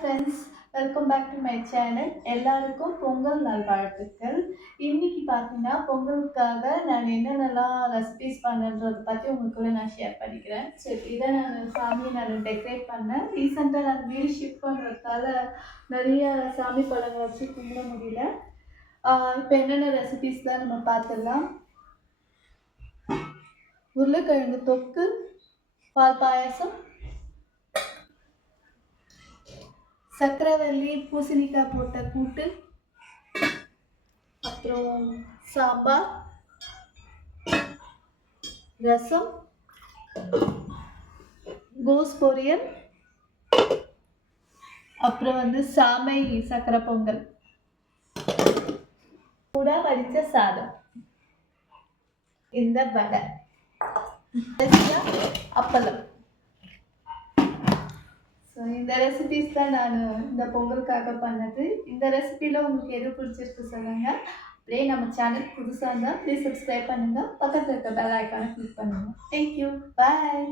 Friends, welcome back to my channel. எல்லாருக்கும் பொங்கல் நல்வாழ்த்துக்கள். இன்னைக்கு பார்த்தீங்கன்னா பொங்கலுக்காக நான் என்னென்னலாம் ரெசிபிஸ் பண்ணேன்றத பற்றி உங்களுக்குள்ள நான் ஷேர் பண்ணிக்கிறேன். சரி, இதை சாமியை நான் டெக்கரேட் பண்ணேன். ரீசெண்டாக நான் வீடு ஷிஃப்ட் பண்ணுறதுனால நிறைய சாமி படங்களை வச்சு கும்பிட முடியல. இப்போ என்னென்ன ரெசிபிஸ்லாம் நம்ம பார்த்துடலாம். உருளைக்கிழங்கு தொக்கு, பால் பாயாசம், சக்கரவள்ளி பூசணிக்காய் போட்ட கூட்டு, அப்புறம் சாம்பார், ரசம், கோஸ் பொரியல், அப்புறம் சாமை சக்கரை பொங்கல், கூட வடித்த சாதம், இந்த வடை, அப்பளம். ஸோ இந்த ரெசிபிஸ் தான் நான் இந்த பொங்கலுக்காக பண்ணது. இந்த ரெசிபியில் உங்களுக்கு எது பிடிச்சிருக்கு சொல்லுங்கள். அப்படியே நம்ம சேனல் புதுசாக இருந்தால் ப்ளீஸ் சப்ஸ்கிரைப் பண்ணுங்கள். பக்கத்தில் இருக்க பெல் ஐக்கானை கிளிக் பண்ணுங்கள். தேங்க்யூ, பாய்.